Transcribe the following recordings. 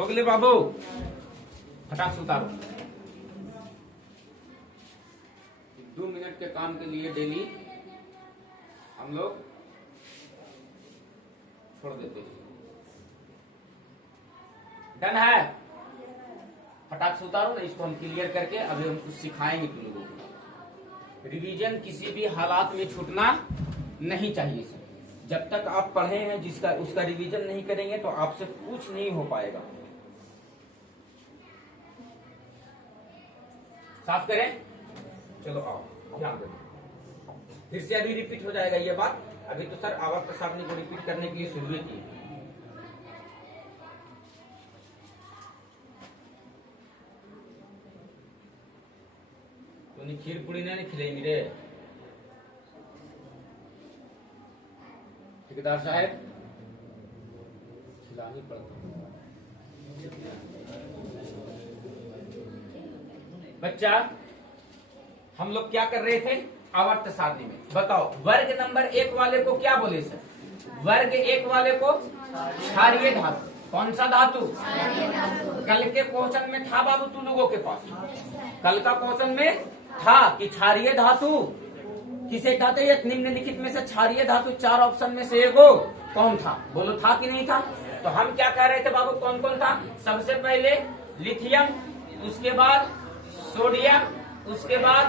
हो गए बाबू, फटाक से उतारो। 2 मिनट के काम के लिए डेली हम लोग छोड़ देते हैं। डन है? फटाक से उतारो ना, इसको हम क्लियर करके अभी हम कुछ सिखाएंगे तुम लोगों को। रिवीजन किसी भी हालात में छूटना नहीं चाहिए सर। जब तक आप पढ़े हैं जिसका उसका रिवीजन नहीं करेंगे तो आपसे कुछ नहीं हो पाएगा। साफ करें? चलो आओ, ध्यान दो। फिर से अभी रिपीट हो जाएगा ये बात। अभी तो सर आवर्त सारणी को रिपीट करने के लिए शुरू की। तो खीर पूरी नहीं खिलेंगी रे ठेकेदार साहब, खिलानी पड़ती। बच्चा, हम लोग क्या कर रहे थे आवर्त सारणी में? बताओ, वर्ग नंबर 1 वाले को क्या बोले सर? वर्ग 1 वाले को क्षारीय धातु। कौन सा धातु? कल के क्वेश्चन में था बाबू तुम लोगों के पास, कल का क्वेश्चन में था कि क्षारीय धातु किसे कहते हैं? निम्नलिखित में से क्षारीय धातु 4 ऑप्शन में से एगो कौन था? बोलो, था कि नहीं था? तो हम क्या कह रहे थे बाबू, कौन कौन था? सबसे पहले लिथियम, उसके बाद सोडियम, उसके बाद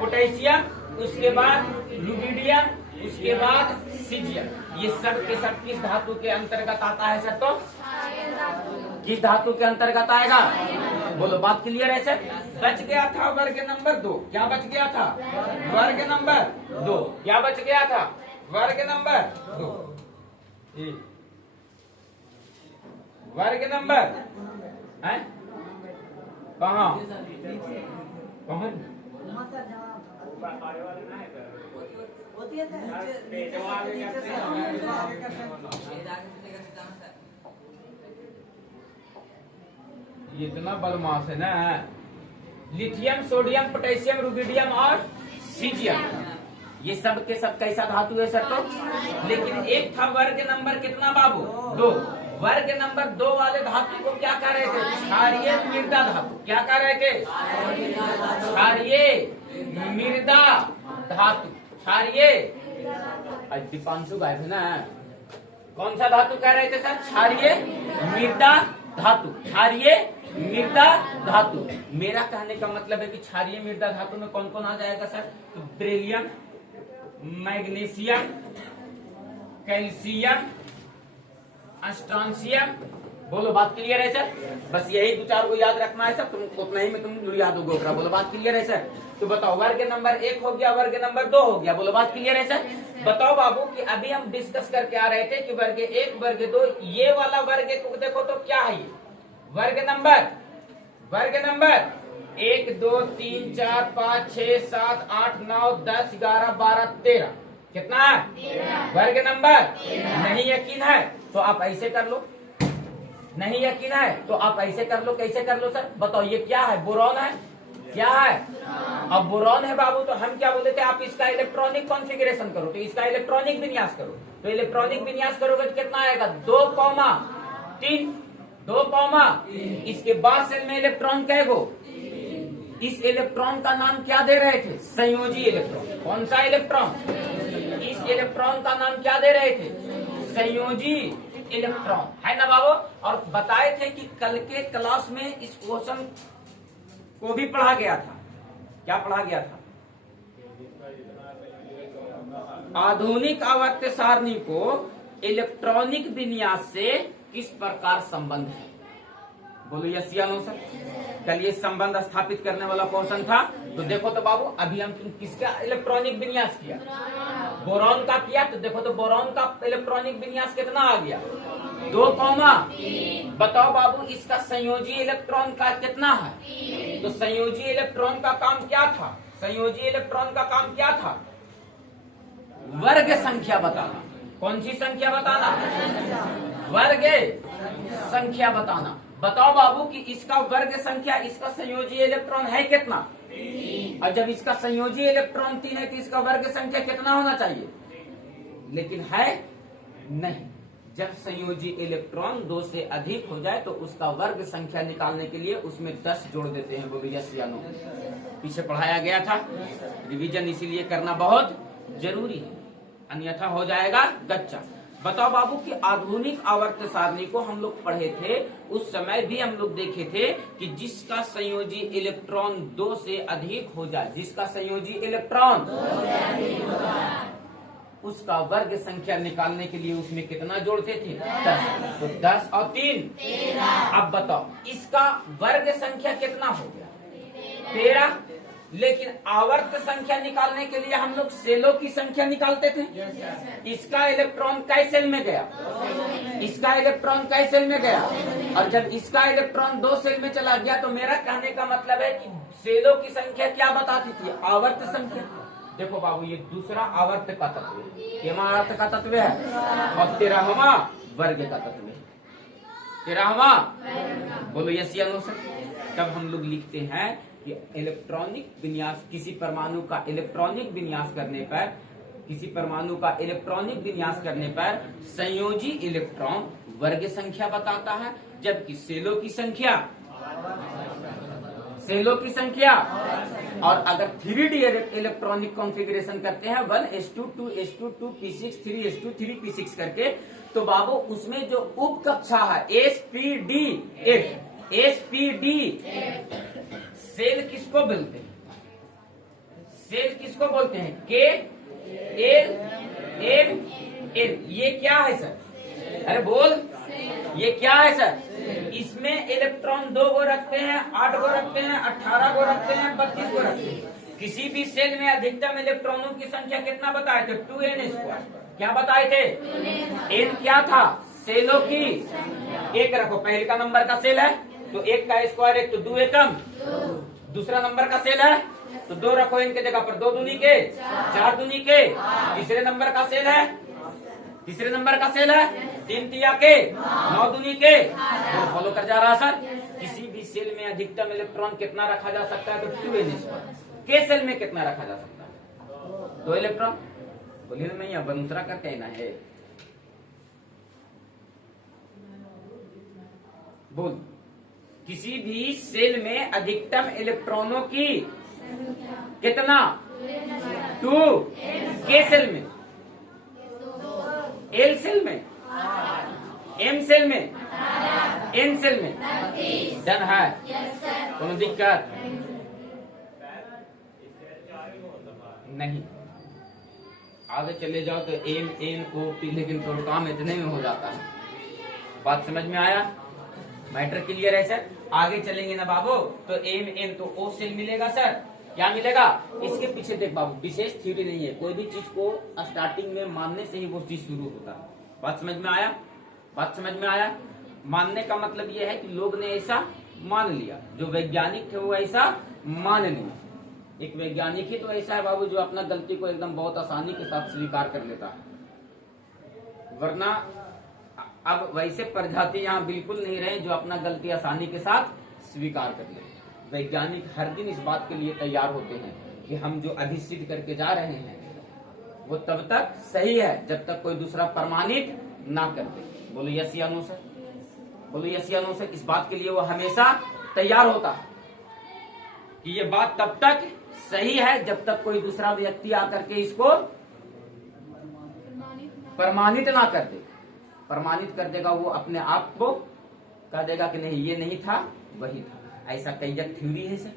पोटेशियम, उसके बाद रुबिडियम, उसके बाद सीजियम। ये सब के सब किस धातु के अंतर्गत आता है सर? तो किस धातु के अंतर्गत आएगा? बोलो, बात क्लियर है सर? बच गया था वर्ग नंबर 2। क्या बच गया था? वर्ग नंबर 2। क्या बच गया था? वर्ग नंबर 2। वर्ग नंबर है कहाँ? ये इतना बदमाश है ना। लिथियम, सोडियम, पोटेशियम, रुबिडियम और सीजियम, ये सब के सब कैसा धातु है सर? तो लेकिन एक था वर्ग नंबर कितना बाबू? 2। वर्ग नंबर 2 वाले धातु को क्या कह रहे थे? क्षारीय मृदा धातु। क्या कह रहे थे? क्षारीय मृदा धातु। क्षारीय, दीपांशु गायब है ना। कौन सा धातु कह रहे थे सर? क्षारीय मृदा धातु। क्षारीय मृदा धातु। मेरा कहने का मतलब है कि क्षारीय मृदा धातु में कौन कौन आ जाएगा सर? तो बेरिलियम, मैग्नीशियम, कैल्शियम, स्ट्रांसियम। बोलो, बात क्लियर है सर? बस यही 2-4 को याद रखना है सर, तुम उतना ही में तुम याद हो गोखरा। बोलो, बात क्लियर है सर? तो बताओ, वर्ग नंबर 1 हो गया, वर्ग नंबर 2 हो गया। बोलो, बात क्लियर है सर? बताओ बाबू कि अभी हम डिस्कस करके आ रहे थे कि वर्ग 1, वर्ग 2, ये वाला वर्ग को देखो तो क्या है? ये वर्ग नंबर 1, 2, 3, 4, 5, 6, 7, 8, 9, 10, 11, 12, 13। कितना है? वर्ग नंबर। नहीं यकीन है तो आप ऐसे कर लो। नहीं यकीन है तो आप ऐसे कर लो। कैसे कर लो सर? बताओ, ये क्या है? बोरॉन है। क्या है? अब बोरॉन है बाबू, तो हम क्या बोले थे? आप इसका इलेक्ट्रॉनिक कॉन्फ़िगरेशन करो, तो इसका इलेक्ट्रॉनिक विन्यास करो। तो इलेक्ट्रॉनिक विन्यास करोगे तो कितना आएगा? 2,3। 2, इसके बाद सेल में इलेक्ट्रॉन कैगो? इस इलेक्ट्रॉन का नाम क्या दे रहे थे? संयोजी इलेक्ट्रॉन। कौन सा इलेक्ट्रॉन? इस इलेक्ट्रॉन का नाम क्या दे रहे थे? संयोजी इलेक्ट्रॉन, है ना बाबू? और बताए थे कि कल के क्लास में इस क्वेश्चन को भी पढ़ा गया था। क्या पढ़ा गया था? आधुनिक आवर्त सारणी को इलेक्ट्रॉनिक विन्यास से किस प्रकार संबंध है? बोलो, यस या नो सर? कल ये संबंध स्थापित करने वाला क्वेश्चन था। तो देखो तो बाबू, अभी हम किसका इलेक्ट्रॉनिक विन्यास किया? बोरॉन का किया। तो देखो तो बोरॉन का इलेक्ट्रॉनिक विन्यास कितना आ गया? 2, बताओ बाबू, इसका संयोजी इलेक्ट्रॉन का कितना है? तो संयोजी इलेक्ट्रॉन का काम क्या था? संयोजी इलेक्ट्रॉन का काम क्या था? वर्ग संख्या बताना। कौन सी संख्या बताना? वर्ग संख्या बताना। बताओ बाबू कि इसका वर्ग संख्या, इसका संयोजी इलेक्ट्रॉन है कितना? और जब इसका संयोजी इलेक्ट्रॉन 3 है तो इसका वर्ग संख्या कितना होना चाहिए? लेकिन है नहीं। जब संयोजी इलेक्ट्रॉन 2 से अधिक हो जाए तो उसका वर्ग संख्या निकालने के लिए उसमें 10 जोड़ देते हैं। बोलो यस या नो। पीछे पढ़ाया गया था, रिवीजन इसीलिए करना बहुत जरूरी है, अन्यथा हो जाएगा गच्चा। बताओ बाबू कि आधुनिक आवर्त सारणी को हम लोग पढ़े थे, उस समय भी हम लोग देखे थे कि जिसका संयोजी इलेक्ट्रॉन 2 से अधिक हो जाए, जिसका संयोजी इलेक्ट्रॉन 2 से अधिक हो जाए, उसका वर्ग संख्या निकालने के लिए उसमें कितना जोड़ते थे? 10। तो 10 और 3 13। अब बताओ इसका वर्ग संख्या कितना हो गया? 13। लेकिन आवर्त संख्या निकालने के लिए हम लोग सेलों की संख्या निकालते थे। इसका इलेक्ट्रॉन कै सेल में गया? इसका इलेक्ट्रॉन कै सेल में गया? और जब इसका इलेक्ट्रॉन 2 सेल में चला गया तो मेरा कहने का मतलब है कि सेलों की संख्या क्या बताती थी? आवर्त संख्या। देखो बाबू ये दूसरा आवर्त का तत्व है, ये आवर्त का तत्व है, और 13वां वर्ग का तत्व है। 13वां बोलो यस या नो सर। तब हम लोग लिखते हैं कि इलेक्ट्रॉनिक विन्यास, किसी परमाणु का इलेक्ट्रॉनिक विन्यास करने पर, किसी परमाणु का इलेक्ट्रॉनिक विन्यास करने पर संयोजी इलेक्ट्रॉन वर्ग संख्या बताता है, जबकि सेलों की संख्या और अगर 3D इलेक्ट्रॉनिक कॉन्फ़िगरेशन करते हैं 1s2 2s2 2p6 3s2 3p6 करके, तो बाबू उसमें जो उप कक्षा है sp-d-f, सेल किसको बोलते हैं? सेल किसको बोलते हैं? K L M N। ये क्या है सर? अरे बोल, ये क्या है सर? इसमें इलेक्ट्रॉन 2 गो रखते हैं, 8 गो रखते हैं, 18 गो रखते हैं, 32 गो रखते हैं। किसी भी सेल में अधिकतम इलेक्ट्रॉनों की संख्या कितना बताए थे? 2n²। क्या बताए थे? n क्या था? सेलों की एक रखो, पहले का नंबर का सेल है तो 1 का स्क्वायर 1, तो 2 एकम। दूसरा नंबर का सेल है तो 2 रखो इनके जगह पर, 2 दूनी के 4 दूनी के। तीसरे नंबर का सेल है, 3 तिया के 9 दूनी के। तो फॉलो कर जा रहा सर। किसी भी सेल में अधिकतम इलेक्ट्रॉन कितना रखा जा सकता है? तो 2n²। के सेल में कितना रखा जा सकता है? 2 इलेक्ट्रॉन। बोलिए ना, मैं यहाँ दूसरा का कहना है, बोल। किसी भी सेल में अधिकतम इलेक्ट्रॉनों की कितना? 2। के सेल में? एल सेल में? एम सेल में? एन सेल में? डन है? कोनो दिक्कत नहीं? आगे चले जाओ तो एम एन ओ पी, लेकिन तो काम इतने में हो जाता है। बात समझ में आया? मैटर क्लियर है सर? आगे चलेंगे ना बाबू तो एम एन तो ओ सेल मिलेगा सर। क्या मिलेगा? इसके पीछे देख बाबू, विशेष थ्योरी नहीं है, कोई भी चीज को स्टार्टिंग में मानने से ही वो चीज शुरू होता है। बात समझ में आया? बात समझ में आया? मानने का मतलब ये है कि लोग ने ऐसा मान लिया, जो वैज्ञानिक थे वो ऐसा मान लिया। एक वैज्ञानिक ही तो ऐसा है बाबू जो अपना गलती को एकदम बहुत आसानी के साथ स्वीकार कर लेता है, वरना अब वैसे प्रजाति यहाँ बिल्कुल नहीं रहे जो अपना गलती आसानी के साथ स्वीकार कर ले। वैज्ञानिक हर दिन इस बात के लिए तैयार होते हैं कि हम जो अभी सिद्ध करके जा रहे हैं वो तब तक सही है जब तक कोई दूसरा प्रमाणित ना कर दे। बोलो यस या नो सर? बोलो यस या नो सर? इस बात के लिए वो हमेशा तैयार होता है कि ये बात तब तक सही है जब तक कोई दूसरा व्यक्ति आकर के इसको प्रमाणित ना कर दे। प्रमाणित कर देगा वो अपने आप को, कह देगा कि नहीं ये नहीं था वही था। ऐसा कैयक थ्योरी है सर,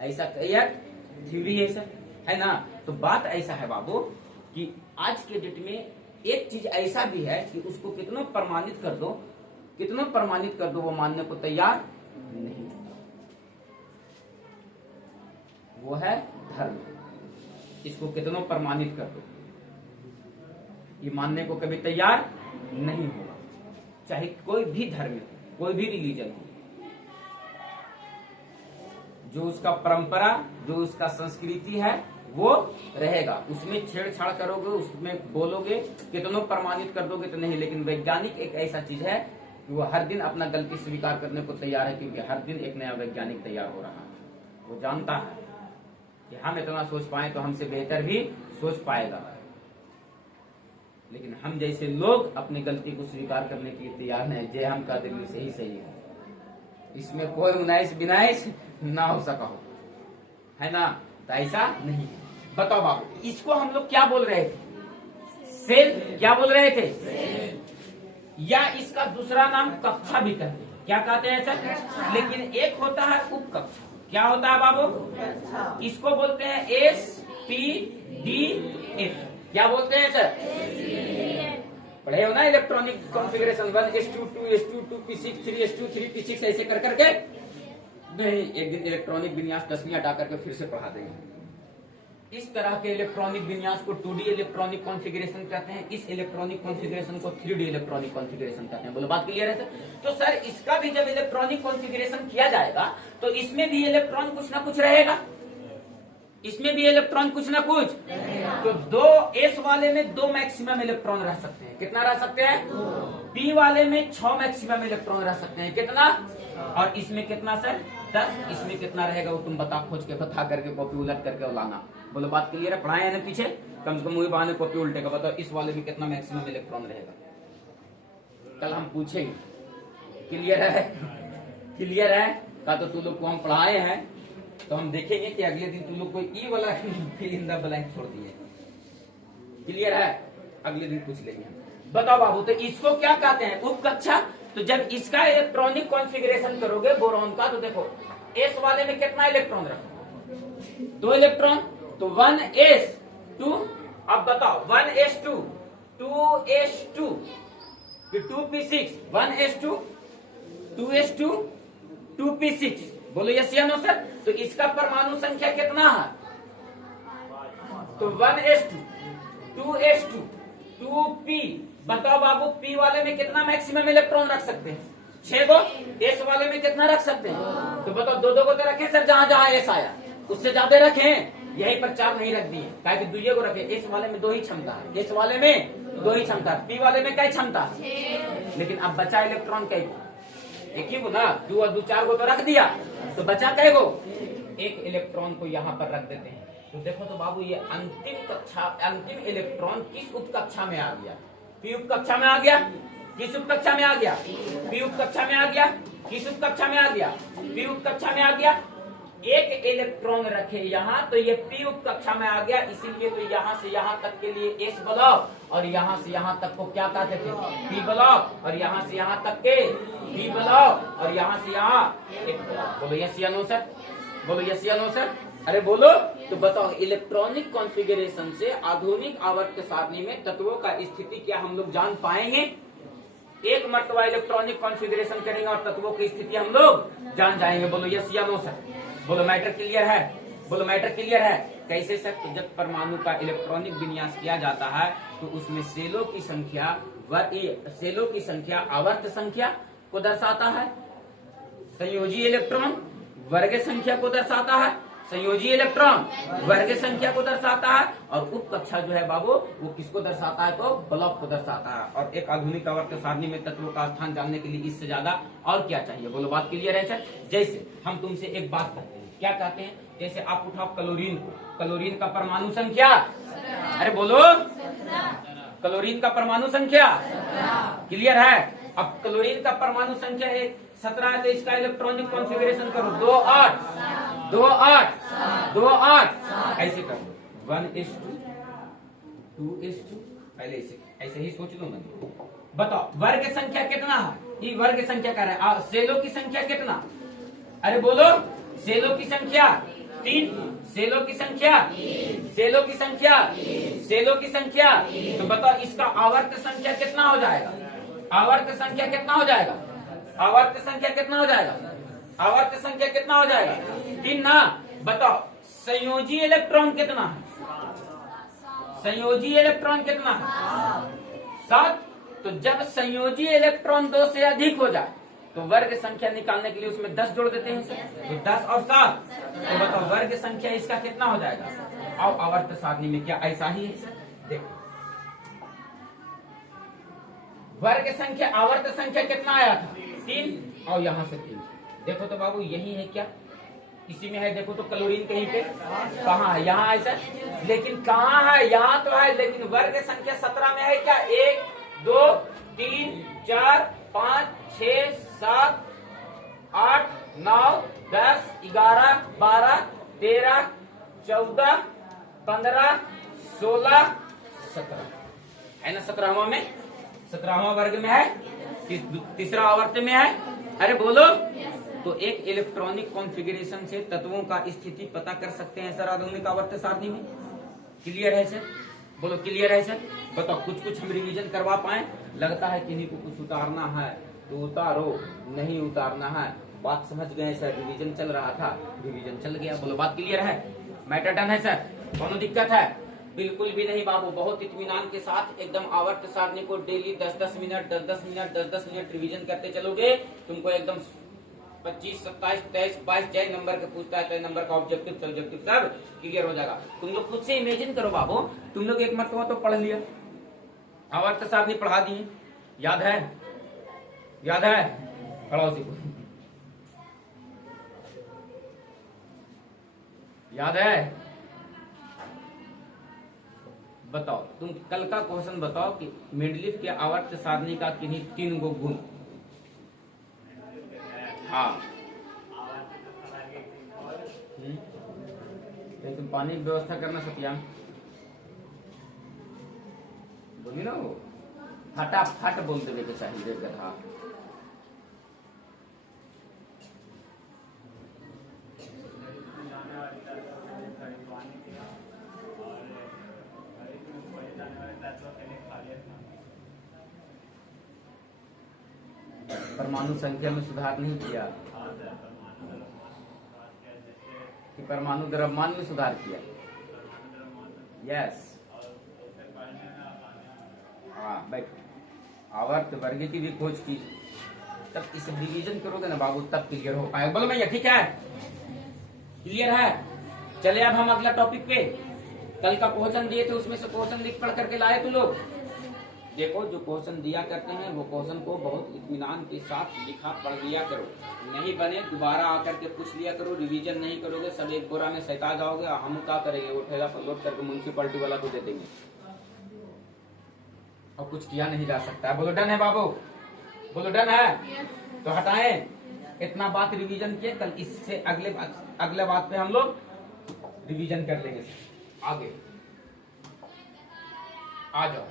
ऐसा कैयक थ्योरी है सर, है ना? तो बात ऐसा है बाबू कि आज के डेट में एक चीज ऐसा भी है कि उसको कितना प्रमाणित कर दो, कितना प्रमाणित कर दो, वो मानने को तैयार नहीं, वो है धर्म। इसको कितना प्रमाणित कर दो ये मानने को कभी तैयार नहीं होगा, चाहे कोई भी धर्म हो, कोई भी रिलीजन हो। जो उसका परंपरा, जो उसका संस्कृति है वो रहेगा। उसमें छेड़छाड़ करोगे, उसमें बोलोगे, कितनों प्रमाणित कर दोगे तो नहीं। लेकिन वैज्ञानिक एक ऐसा चीज है कि वो हर दिन अपना गलती स्वीकार करने को तैयार है, क्योंकि हर दिन एक नया वैज्ञानिक तैयार हो रहा है। वो जानता है कि हम इतना सोच पाए तो हमसे बेहतर भी सोच पाएगा। लेकिन हम जैसे लोग अपनी गलती को स्वीकार करने के लिए तैयार नहीं। जय हम का दिल सही सही है, इसमें कोई 19 बिनाइश ना हो सका हो, है ना? तो ऐसा नहीं है। बताओ बाबू, इसको हम लोग क्या बोल रहे थे? सेल। क्या बोल रहे थे? या इसका दूसरा नाम कक्षा भी कहते हैं। क्या कहते हैं सर? लेकिन एक होता है उप कक्षा। क्या होता है बाबू? इसको बोलते हैं SPDF। क्या बोलते हैं सर? पढ़े हो ना electronic configuration 1s2 2s2 2p6 3s2 3p6 ऐसे कर करके। नहीं, एक दिन इलेक्ट्रॉनिक विन्यास 10वीं हटा करके फिर से पढ़ा देंगे। इस तरह के इलेक्ट्रॉनिक विन्यास को 2D इलेक्ट्रॉनिक कॉन्फ़िगरेशन कहते हैं, इस इलेक्ट्रॉनिक कॉन्फ़िगरेशन को 3D इलेक्ट्रॉनिक कॉन्फ़िगरेशन कहते हैं। बोलो बात क्लियर है सर? तो सर इसका भी जब इलेक्ट्रॉनिक कॉन्फ़िगरेशन किया जाएगा तो इसमें भी इलेक्ट्रॉन कुछ ना कुछ रहेगा, इसमें भी इलेक्ट्रॉन कुछ ना कुछ। तो 2s वाले में 2 मैक्सिमम इलेक्ट्रॉन रह सकते हैं। कितना रह सकते हैं? p वाले में 6 मैक्सिमम इलेक्ट्रॉन रह सकते हैं। कितना? और इसमें कितना सर? 10। इसमें कितना रहेगा वो तुम बता, खोज के बता करके कॉपी उलट करके लाना। बोलो बात क्लियर है? पढ़ाए है ना पीछे? कम से कम वही बहाने कॉपी उल्टे का बताओ इस वाले में कितना मैक्सिमम इलेक्ट्रॉन रहेगा, कल हम पूछेंगे। क्लियर है? क्लियर है? का तो तू लोग को हम पढ़ाए हैं, तो हम देखेंगे कि अगले दिन तू लोग को ई वाला फिल इन द ब्लैंक छोड़ दिए। क्लियर है? अगले दिन पूछ लेंगे। बताओ बाबू, तो इसको क्या कहते हैं? उप कक्षा। तो जब इसका इलेक्ट्रॉनिक कॉन्फ़िगरेशन करोगे बोरॉन का, तो देखो एस वाले में कितना इलेक्ट्रॉन रखो? 2 इलेक्ट्रॉन। तो 1s2। अब बताओ 1s2 2s2 फिर 2p6 1s2 2s2 2p6। बोलो यस या नो सर? तो इसका परमाणु संख्या कितना है? तो 1s2 2s2 2p। बताओ बाबू, p वाले में कितना मैक्सिमम इलेक्ट्रॉन रख सकते हैं? 6 गो। s वाले में कितना रख सकते हैं? तो बताओ 2 को तो रखें सर, जहां जहां s आया उससे ज्यादा रखें। यहीं पर 4 नहीं रख दिए, क्या कि 2 को रखे। s वाले में 2 ही क्षमता है, s वाले में 2 ही क्षमता है, p वाले में क्या क्षमता है? लेकिन अब बचा इलेक्ट्रॉन कई गो? एक ही को ना। 2 और 2 4 को तो रख दिया, तो बचा कई गो? 1 इलेक्ट्रॉन को यहाँ पर रख देते हैं। तो देखो तो बाबू, ये अंतिम इलेक्ट्रॉन किस उप कक्षा में आ गया? p उप कक्षा में आ गया। किस उप कक्षा में आ गया? p उप कक्षा में आ गया। किस उप कक्षा में आ गया? p उप कक्षा में आ गया। 1 इलेक्ट्रॉन रखे यहाँ, तो ये p उप कक्षा में आ गया। इसीलिए तो यहाँ से यहाँ तक के लिए s ब्लॉक, और यहाँ से यहाँ तक को क्या कहते थे? p ब्लॉक, और यहाँ से यहाँ तक के p ब्लॉक, और यहाँ से यहाँ एक ब्लॉक। बोलो यस या नो सर? बोलो यस या नो सर? अरे बोलो। तो बताओ, इलेक्ट्रॉनिक कॉन्फ़िगरेशन से आधुनिक आवर्त सारणी में तत्वों का स्थिति क्या हम लोग जान पाएंगे? एक मर्तबा इलेक्ट्रॉनिक कॉन्फ़िगरेशन करेंगे और तत्वों की स्थिति हम लोग जान जाएंगे। बोलो यस या नो सर? बोलो मैटर क्लियर है? बोलो मैटर क्लियर है? कैसे सर? तो जब परमाणु का इलेक्ट्रॉनिक विन्यास किया जाता है तो उसमें सेलों की संख्या आवर्त संख्या को दर्शाता है, संयोजी इलेक्ट्रॉन वर्ग संख्या को दर्शाता है, संयोजी इलेक्ट्रॉन वर्ग संख्या को दर्शाता है, और उप कक्षा जो है बाबू वो किसको दर्शाता है? तो ब्लॉक को दर्शाता है। और एक आधुनिक आवर्त सारणी में तत्वों का स्थान जानने के लिए इससे ज्यादा और क्या चाहिए? बोलो बात क्लियर है सर? जैसे हम तुमसे एक बात कहते हैं, क्या कहते हैं? जैसे आप उठाओ क्लोरीन को, क्लोरीन का परमाणु संख्या, अरे बोलो, क्लोरीन का परमाणु संख्या क्लियर है? अब क्लोरीन का परमाणु संख्या 17 है, तो इसका इलेक्ट्रॉनिक कॉन्फ़िगरेशन करो 2 8 2 8 2 8 ऐसे कर लो। 1s2 2s2 पहले ऐसे ही सोच लो ना। बताओ वर्ग संख्या कितना है? ये वर्ग संख्या कर रहा है। सेलों की संख्या कितना? अरे बोलो, सेलों की संख्या 3, सेलों की संख्या, सेलों की संख्या, सेलों की संख्या। तो बताओ इसका आवर्त संख्या कितना हो जाएगा? आवर्त संख्या कितना हो जाएगा? आवर्त संख्या कितना हो जाएगा? आवर्त संख्या कितना हो जाएगा? 3 ना। बताओ संयोजी इलेक्ट्रॉन कितना है? संयोजी इलेक्ट्रॉन कितना है? 7। तो जब संयोजी इलेक्ट्रॉन 2 से अधिक हो जाए तो वर्ग संख्या निकालने के लिए उसमें 10 जोड़ देते हैं सर। तो 10 और 7, तो बताओ वर्ग संख्या इसका कितना हो जाएगा? और आवर्त सारणी में क्या ऐसा ही है सर? देखो वर्ग संख्या, आवर्त संख्या कितना आया था? 3, और यहाँ से 3। देखो तो बाबू यही है क्या? इसी में है। देखो तो क्लोरीन कहीं पे कहाँ है? यहाँ है सर। लेकिन कहाँ है, यहाँ तो है, लेकिन वर्ग संख्या 17 में है क्या? 1 2 3 4 5 6 7 8 9 10 11 12 13 14 15 16 17 है ना? 17वां में, 17वां वर्ग में है, तीसरा आवर्त में है। अरे बोलो। तो एक इलेक्ट्रॉनिक कॉन्फ़िगरेशन से तत्वों का स्थिति पता कर सकते हैं सर आधुनिक आवर्त सारणी में। क्लियर है सर? बोलो क्लियर है सर? बताओ, कुछ कुछ हम रिवीजन करवा पाए? लगता है किन्हीं को कुछ उतारना है तो उतारो, नहीं उतारना है। बात समझ गए सर? रिवीजन चल रहा था, रिवीजन चल गया। बोलो बात क्लियर है? मैटर डन है सर? कोनो दिक्कत है? बिल्कुल भी नहीं बाबू, बहुत इत्मीनान के साथ एकदम आवर्त सारणी को daily 10-10 minute 10-10 minute 10-10 minute revision करते चलोगे, तुमको एकदम 25, 27, 23, 22 जय नंबर के पूछता है, तय नंबर का ऑब्जेक्टिव सब्जेक्टिव सब क्लियर हो जाएगा। तुम लोग खुद से इमेजिन करो बाबू, तुम लोग एक मरतबा तो पढ़ लिया, आवर्त सारणी पढ़ा दिए, याद है? याद है? पढ़ाओ सीखो, याद है? बताओ, तुम कल का क्वेश्चन बताओ कि मेंडलीफ के आवर्त सारणी का किन्हीं 3 गो गुण। हाँ, तुम पानी की व्यवस्था करना सत्या, बोली ना वो फटाफट बोल देवे के चाहिए गधा। परमाणु संख्या में सुधार नहीं किया कि परमाणु द्रव्यमान में सुधार किया? यस। हाँ बैठो, आवर्त वर्ग की भी खोज की, तब इसे रिवीजन करोगे ना बाबू, तब क्लियर हो पाएगा। बोलो भैया ठीक है? क्लियर है? चले अब हम अगला टॉपिक पे। कल का क्वेश्चन दिए थे, उसमें से क्वेश्चन लिख पढ़ करके लाए तू लोग। देखो, जो क्वेश्चन दिया करते हैं वो क्वेश्चन को बहुत इत्मीनान के साथ लिखा पढ़ लिया करो, नहीं बने दोबारा आकर के पूछ लिया करो। रिवीजन नहीं करोगे सब एक बोरा में सैता जाओगे। हम क्या करेंगे, वो ठेला पर लोड करके म्यूनसिपैलिटी वाला को दे देंगे और कुछ किया नहीं जा सकता। बोलो डन है बाबू? बोलो डन है? तो हटाएं, इतना बात रिवीजन किए, कल इससे अगले बात पे हम लोग रिवीजन कर लेंगे। आगे आ जाओ,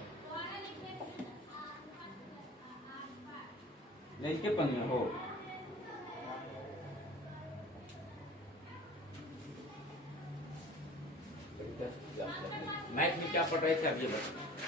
के पन में हो। मैथ में क्या पढ़ रहे थे अब ये बताओ?